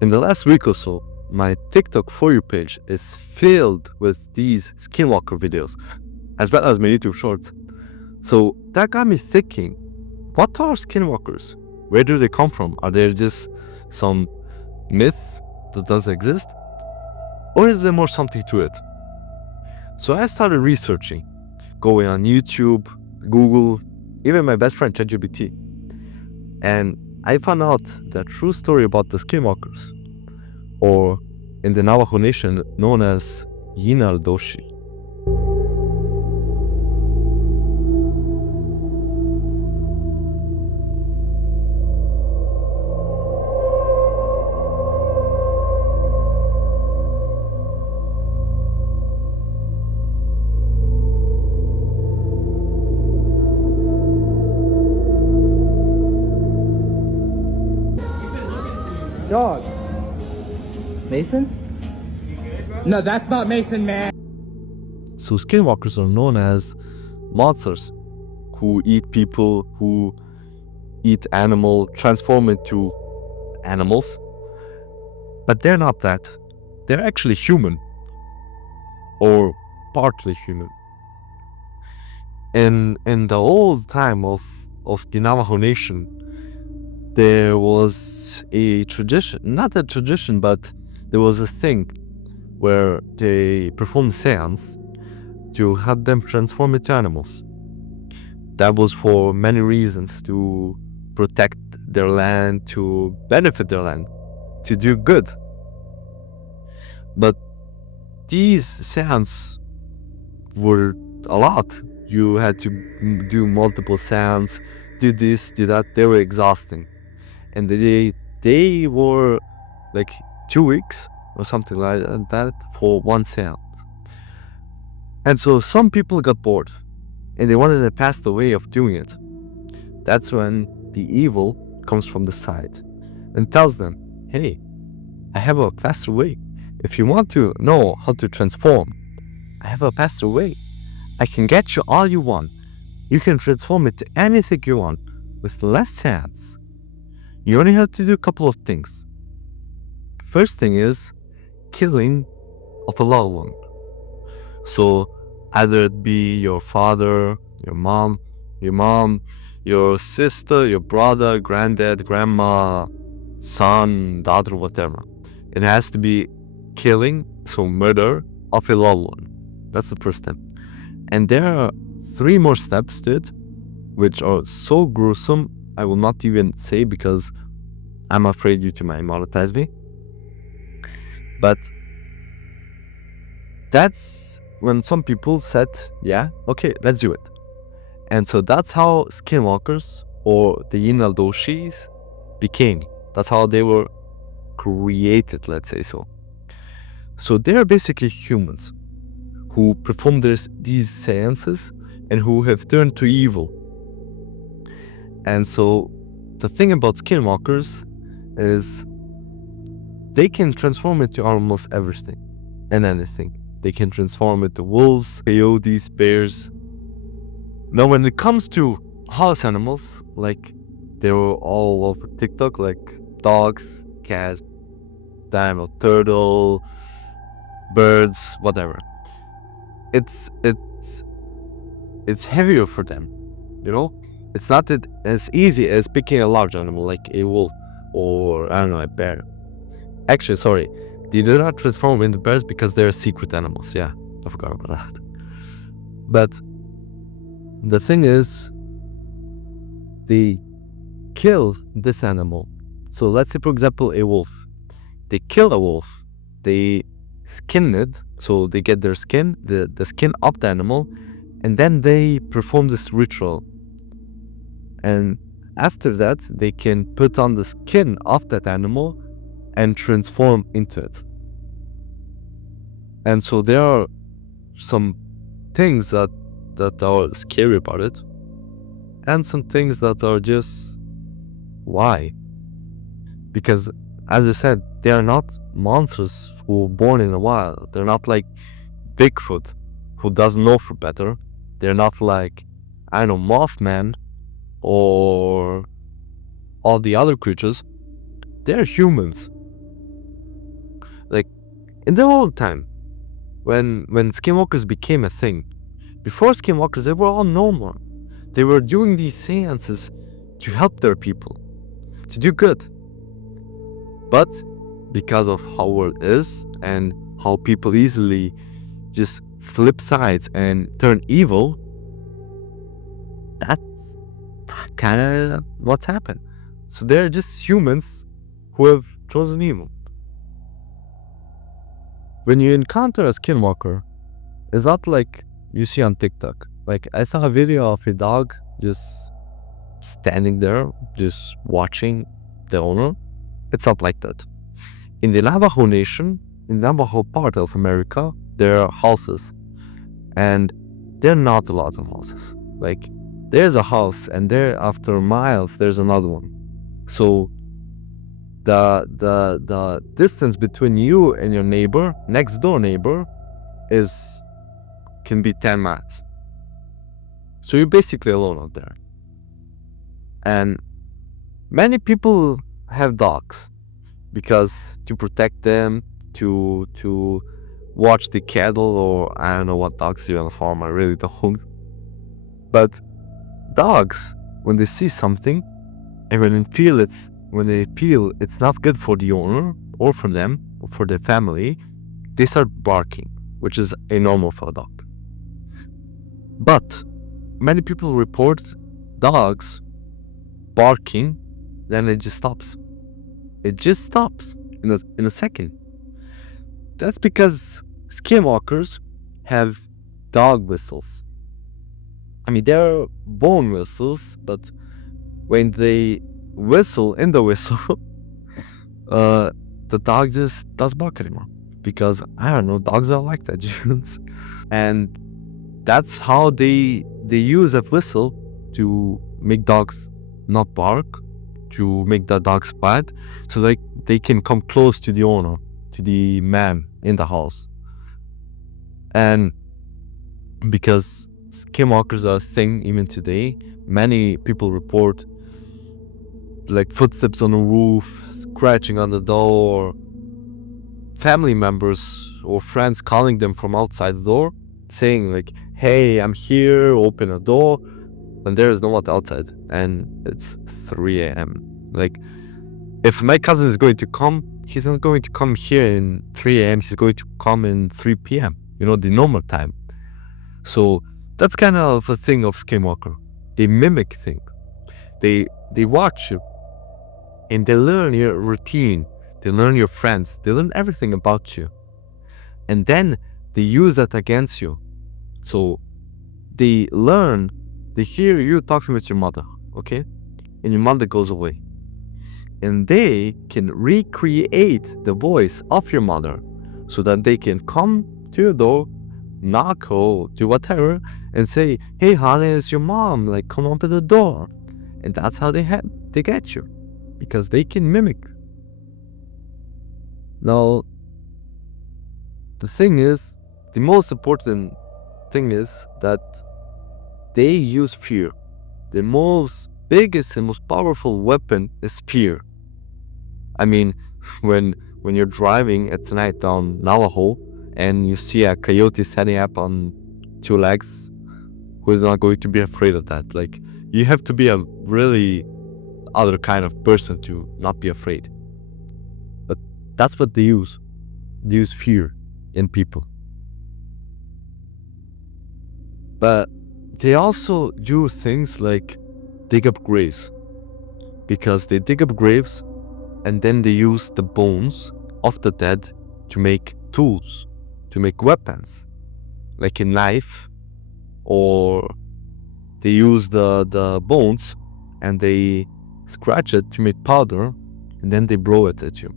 In the last week or so, my TikTok For You page is filled with these Skinwalker videos, as well as my YouTube shorts. So that got me thinking, what are Skinwalkers? Where do they come from? Are they just some myth that doesn't exist? Or is there more something to it? So I started researching, going on YouTube, Google, even my best friend ChatGPT. And I found out the true story about the Skinwalkers, or in the Navajo Nation known as Yinaldoshi. Dog. Mason? No, that's not Mason, man. So Skinwalkers are known as monsters who eat people, who eat animal, transform into animals. But they're not that. They're actually human, or partly human. In the old time of the Navajo Nation, there was a tradition, not a tradition, but there was a thing where they performed seance to have them transform into animals. That was for many reasons: to protect their land, to benefit their land, to do good. But these seances were a lot. You had to do multiple seances, do this, do that. They were exhausting. And they were like 2 weeks or something like that for one seance. And so some people got bored and they wanted to pass the way of doing it. That's when the evil comes from the side and tells them, hey, I have a faster way. If you want to know how to transform, I have a faster way. I can get you all you want. You can transform it to anything you want with less seance. You only have to do a couple of things. First thing is killing of a loved one. So either it be your father, your mom, your sister, your brother, granddad, grandma, son, daughter, whatever. It has to be killing, so murder of a loved one. That's the first step. And there are 3 more steps to it, which are so gruesome, I will not even say because I'm afraid YouTube might monetize me. But that's when some people said, yeah, okay, let's do it. And so that's how Skinwalkers, or the Yinaldoshis, became. That's how they were created, let's say so. So they're basically humans who perform these seances and who have turned to evil. And so the thing about Skinwalkers is they can transform into almost everything and anything. They can transform into wolves, coyotes, bears. Now when it comes to house animals, like they were all over TikTok, like dogs, cats, turtle, birds, whatever. It's heavier for them, you know? It's not as easy as picking a large animal like a wolf or, I don't know, a bear. Actually, sorry, they do not transform into bears because they're secret animals. Yeah, I forgot about that. But the thing is, they kill this animal. So let's say, for example, a wolf. They kill a wolf. They skin it, so they get their skin, the skin of the animal, and then they perform this ritual. And after that, they can put on the skin of that animal and transform into it. And so there are some things that are scary about it, and some things that are just why. Because as I said, they are not monsters who were born in the wild. They're not like Bigfoot, who doesn't know for better. They're not like, I don't know, Mothman or all the other creatures. They're humans. In the old time, when Skinwalkers became a thing, before Skinwalkers, they were all normal. They were doing these seances to help their people, to do good. But because of how world is and how people easily just flip sides and turn evil, that's kind of what's happened. So they're just humans who have chosen evil. When you encounter a skinwalker, it's not like you see on TikTok. Like, I saw a video of a dog just standing there, just watching the owner. It's not like that. In the Navajo Nation, in the Navajo part of America, there are houses. And there are not a lot of houses. Like, there's a house, and there, after miles, there's another one. So the distance between you and your neighbor, next door neighbor, can be 10 miles. So you're basically alone out there. And many people have dogs because to protect them, to watch the cattle, or I don't know what dogs do on the farm, I really don't. But dogs, when they see something and when they feel it's not good for the owner or for them or for their family, they start barking, which is a normal for a dog. But many people report dogs barking, then it just stops. It just stops in a second. That's because skinwalkers have dog whistles. I mean, they're bone whistles, but when they whistle in the whistle, the dog just doesn't bark anymore. Because, I don't know, dogs are like that, dudes. And that's how they use a whistle to make dogs not bark, to make the dogs bad, so they can come close to the owner, to the man in the house. And because skinwalkers are a thing even today, many people report like footsteps on the roof, scratching on the door, family members or friends calling them from outside the door, saying like, hey, I'm here, open a door, and there is no one outside, and it's 3 a.m. Like, if my cousin is going to come, he's not going to come here in 3 a.m. He's going to come in 3 p.m., the normal time. So that's kind of a thing of skinwalker. They mimic things. They watch you, and they learn your routine. They learn your friends. They learn everything about you. And then they use that against you. So they hear you talking with your mother, okay? And your mother goes away. And they can recreate the voice of your mother so that they can come to your door, knock or do whatever, and say, hey, honey, it's your mom. Like, come open the door. And that's how they get you. Because they can mimic. Now, the most important thing is that they use fear. The most biggest and most powerful weapon is fear. I mean, when you're driving at night down Navajo and you see a coyote standing up on 2 legs, who is not going to be afraid of that? Like, you have to be a really other kind of person to not be afraid. But that's what they use. They use fear in people. But they also do things like dig up graves. Because they dig up graves and then they use the bones of the dead to make tools, to make weapons, like a knife, or they use the bones and they scratch it to make powder, and then they blow it at you.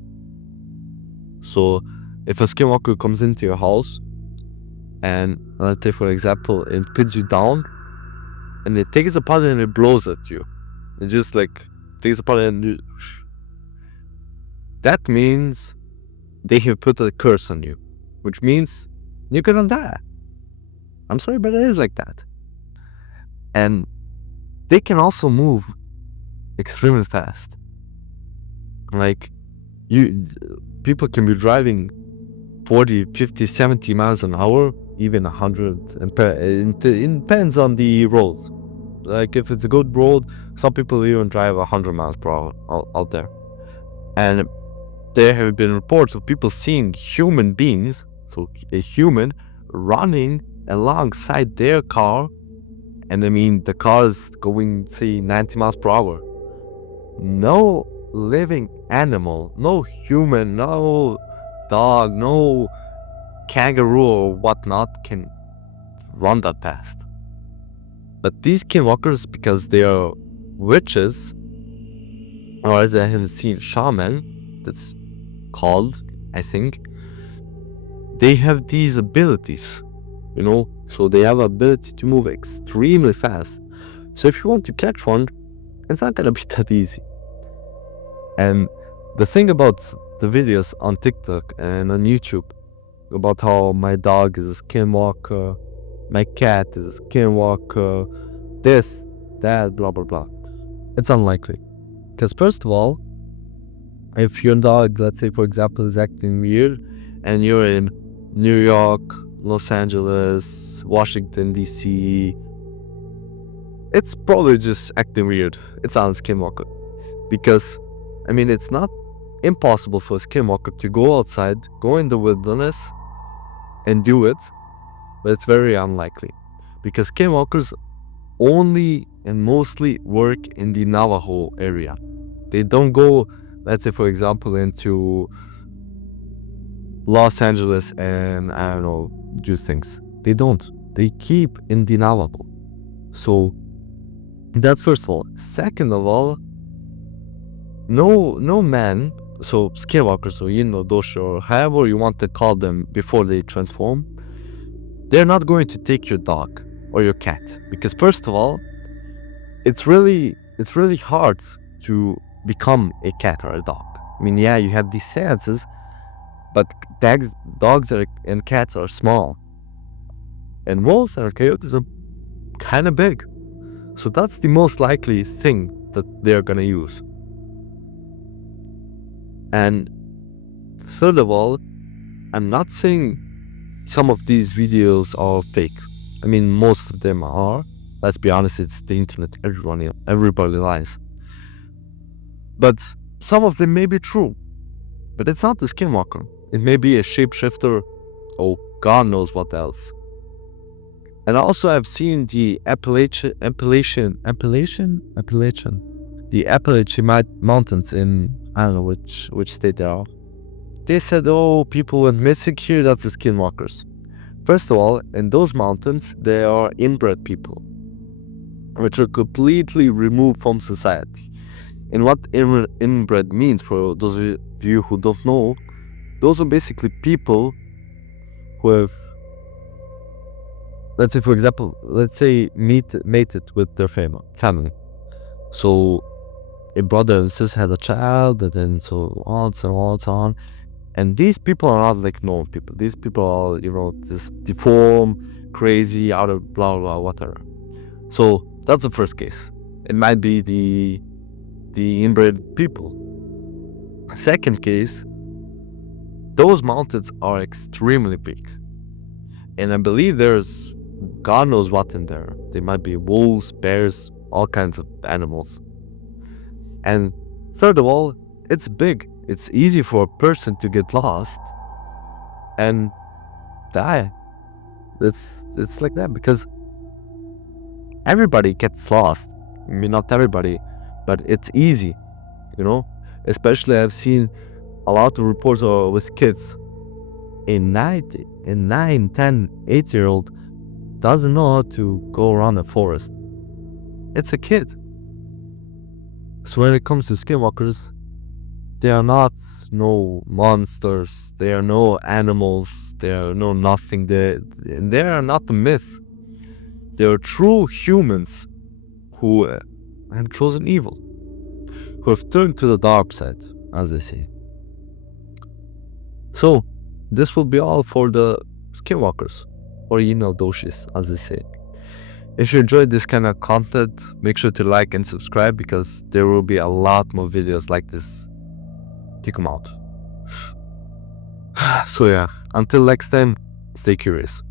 So if a skinwalker comes into your house and, let's take for example, it pins you down and it takes a powder and it blows at you, it just like takes a powder and that means they have put a curse on you, which means you're gonna die. I'm sorry, but it is like that. And they can also move extremely fast. Like, people can be driving 40, 50, 70 miles an hour, even 100. It depends on the road. Like if it's a good road, some people even drive 100 miles per hour out there. And there have been reports of people seeing human beings, so a human, running alongside their car. And I mean, the car is going, say, 90 miles per hour. No living animal, no human, no dog, no kangaroo or whatnot can run that fast. But these skinwalkers, because they are witches, or as I have seen, shaman, that's called, I think, they have these abilities, you know, so they have ability to move extremely fast. So if you want to catch one, it's not gonna be that easy. And the thing about the videos on TikTok and on YouTube about how my dog is a skinwalker, my cat is a skinwalker, this, that, blah, blah, blah. It's unlikely. Because first of all, if your dog, let's say for example, is acting weird and you're in New York, Los Angeles, Washington, D.C., it's probably just acting weird. It's not a skinwalker. Because, I mean, it's not impossible for a skinwalker to go outside, go in the wilderness, and do it, but it's very unlikely. Because skinwalkers only and mostly work in the Navajo area. They don't go, let's say for example, into Los Angeles and, I don't know, do things. They don't. They keep in the Navajo. So that's first of all. Second of all, no man, so skinwalkers or doshi or however you want to call them before they transform, they're not going to take your dog or your cat. Because first of all, it's really hard to become a cat or a dog. I mean, yeah, you have these senses, but dogs and cats are small. And wolves and coyotes are kind of big. So that's the most likely thing that they're gonna use. And third of all, I'm not saying some of these videos are fake. I mean, most of them are. Let's be honest, it's the internet. Everybody lies. But some of them may be true. But it's not the skinwalker. It may be a shapeshifter or God knows what else. And also I've seen the Appalachian Mountains in, I don't know which state they are. They said, oh, people went missing here, that's the skinwalkers. First of all, in those mountains, there are inbred people, which are completely removed from society. And what inbred means, for those of you who don't know, those are basically people who have, let's say for example, mated with their family. So a brother and sister had a child, and then so on, so on, so on. And these people are not like normal people. These people are, just deformed, crazy, out of blah, blah, whatever. So that's the first case. It might be the inbred people. Second case, those mountains are extremely big. And I believe there's God knows what in there. There might be wolves, bears, all kinds of animals. And third of all, it's big. It's easy for a person to get lost and die. It's like that because everybody gets lost. I mean, not everybody, but it's easy, Especially I've seen a lot of reports with kids. A 9, 10, 8-year-old doesn't know how to go around a forest. It's a kid. So when it comes to skinwalkers, they are not no monsters. They are no animals. They are no nothing. They are not a myth. They are true humans who have chosen evil, who have turned to the dark side, as they say. So this will be all for the skinwalkers, or doshis, as they say. If you enjoyed this kind of content, make sure to like and subscribe because there will be a lot more videos like this to come out. So yeah, until next time, stay curious.